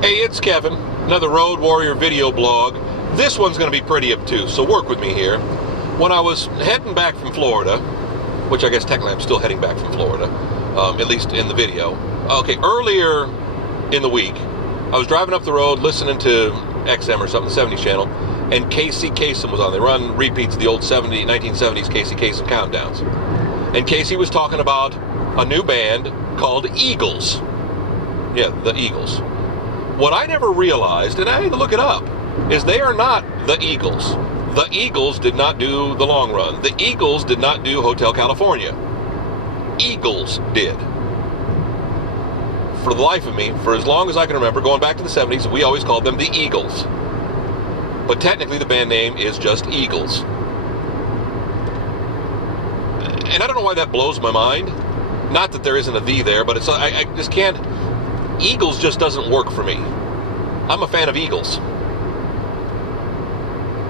Hey, it's Kevin, another Road Warrior video blog. This one's going to be pretty obtuse, so work with me here. When I was heading back from Florida, which I guess technically I'm still heading back from Florida, at least in the video. Okay, earlier in the week, I was driving up the road listening to XM or something, the 70s channel, and Casey Kasem was on. They run repeats of the old 1970s Casey Kasem countdowns. And Casey was talking about a new band called Eagles. Yeah, the Eagles. What I never realized, and I had to look it up, is they are not the Eagles. The Eagles did not do The Long Run. The Eagles did not do Hotel California. Eagles did. For the life of me, for as long as I can remember, going back to the 70s, we always called them the Eagles. But technically the band name is just Eagles. And I don't know why that blows my mind. Not that there isn't a "the" there, but it's I just can't. Eagles just doesn't work for me. I'm a fan of Eagles.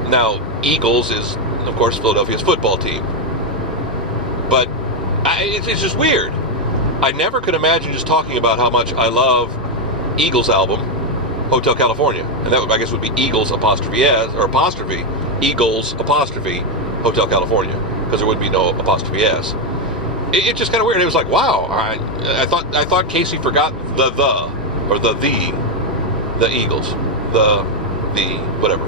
Now, Eagles is, of course, Philadelphia's football team. But it's just weird. I never could imagine just talking about how much I love Eagles' album, Hotel California. And that, I guess, would be Eagles apostrophe S, or apostrophe, Eagles apostrophe, Hotel California. Because there would be no apostrophe S. It's just kind of weird. It was like, wow. I thought Casey forgot the Eagles, the whatever.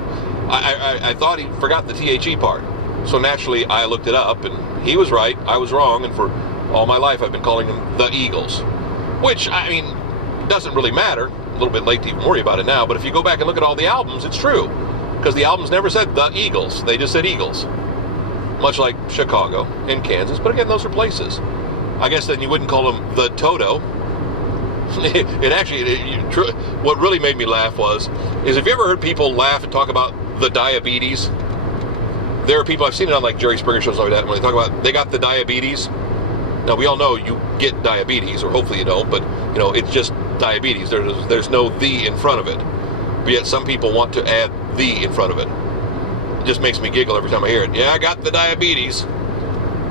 I thought he forgot the THE part. So naturally, I looked it up, and he was right. I was wrong, and for all my life, I've been calling them the Eagles, which I mean doesn't really matter. A little bit late to even worry about it now. But if you go back and look at all the albums, it's true, because the albums never said the Eagles. They just said Eagles. Much like Chicago and Kansas, but again, those are places. I guess then you wouldn't call them the Toto. What really made me laugh is have you ever heard people laugh and talk about the diabetes? There are people, I've seen it on like Jerry Springer shows like that, when they talk about they got the diabetes. Now we all know you get diabetes, or hopefully you don't, but you know, it's just diabetes. There's no "the" in front of it. But yet some people want to add "the" in front of it. It just makes me giggle every time I hear it. Yeah, I got the diabetes.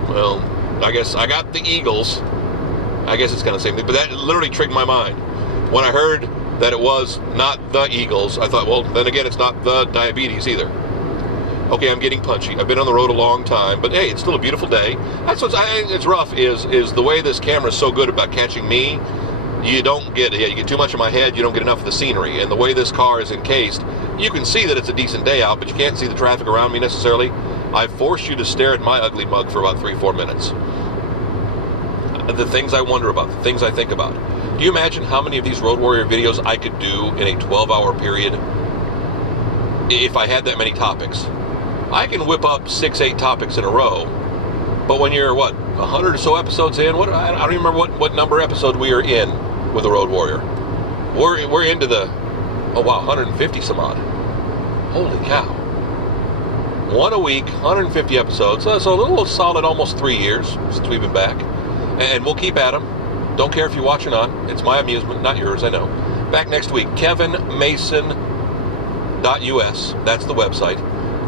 Well, I guess I got the Eagles. I guess it's kind of the same thing. But that literally triggered my mind. When I heard that it was not the Eagles, I thought, well, then again, it's not the diabetes either. Okay, I'm getting punchy. I've been on the road a long time, but hey, it's still a beautiful day. That's what's it's rough is the way this camera is so good about catching me. You get too much of my head, you don't get enough of the scenery. And the way this car is encased, you can see that it's a decent day out, but you can't see the traffic around me necessarily. I've forced you to stare at my ugly mug for about 3-4 minutes. The things I wonder about, the things I think about. Do you imagine how many of these Road Warrior videos I could do in a 12-hour period if I had that many topics? I can whip up 6-8 topics in a row, but when you're, 100 or so episodes in? I don't even remember what number episode we are in with the Road Warrior. We're into the, 150 some odd. Holy cow. One a week, 150 episodes. So a little solid, almost 3 years since we've been back. And we'll keep at them. Don't care if you watch or not. It's my amusement, not yours, I know. Back next week, kevinmason.us. That's the website.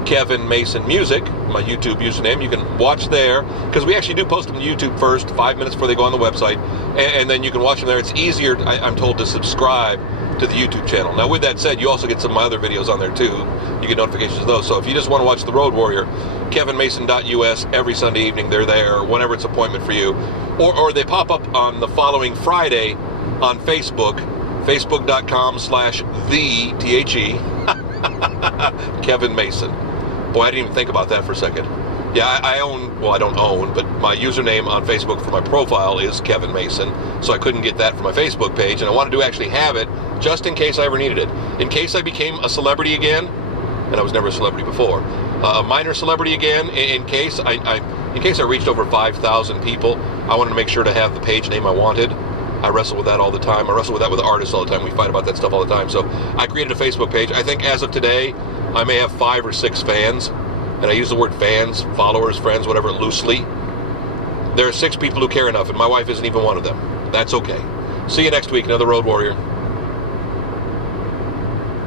Kevin Mason Music, my YouTube username. You can watch there, because we actually do post them to YouTube first, 5 minutes before they go on the website, and then you can watch them there. It's easier, I'm told, to subscribe to the YouTube channel. Now, with that said, you also get some of my other videos on there too. You get notifications of those. So if you just want to watch The Road Warrior, kevinmason.us, every Sunday evening, they're there, whenever it's appointment for you. Or they pop up on the following Friday on Facebook, facebook.com/the Kevin Mason. Boy, I didn't even think about that for a second. Yeah, I don't own, but my username on Facebook for my profile is Kevin Mason, so I couldn't get that for my Facebook page, and I wanted to actually have it just in case I ever needed it. In case I became a celebrity again, and I was never a celebrity before, a minor celebrity again, in case I reached over 5,000 people, I wanted to make sure to have the page name I wanted. I wrestle with that all the time. I wrestle with that with artists all the time. We fight about that stuff all the time. So I created a Facebook page. I think as of today, I may have 5 or 6 fans. And I use the word fans, followers, friends, whatever, loosely. There are 6 people who care enough, and my wife isn't even one of them. That's okay. See you next week, another Road Warrior.